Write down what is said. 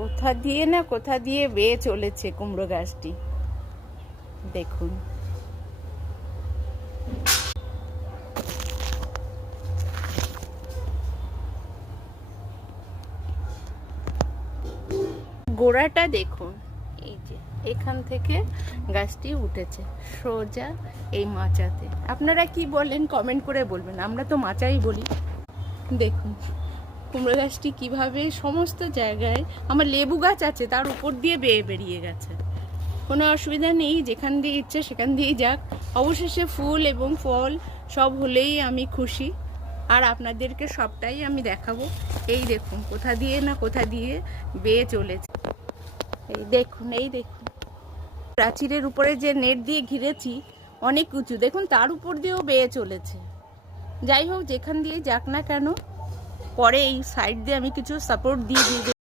কোথা দিয়ে বেয়ে চলেছে কুমড়ো গাছটি, দেখুন। গোড়াটা দেখুন, এই যে এখান থেকে গাছটি উঠেছে সোজা এই মাচাতে। আপনারা কি বলেন কমেন্ট করে বলবেন, আমরা তো মাচাই বলি। দেখুন কুমড়ো গাছটি কিভাবে সমস্ত জায়গায়, আমার লেবু গাছ আছে তার উপর দিয়ে বেয়ে বেরিয়ে গেছে। কোনো অসুবিধা নেই, যেখান দিয়ে ইচ্ছে সেখান দিয়েই যাক, অবশেষে ফুল এবং ফল সব হলেই আমি খুশি। আর আপনাদেরকে সবটাই আমি দেখাবো। এই দেখুন কোথা দিয়ে বেয়ে চলেছে। এই দেখুন প্রাচীরের উপরে যে নেট দিয়ে ঘিরেছি অনেক উঁচু, দেখুন তার উপর দিয়েও বেয়ে চলেছে। যাই হোক, যেখান দিয়ে যাক না কেন, পরে এই সাইড দিয়ে আমি কিছু সাপোর্ট দিয়ে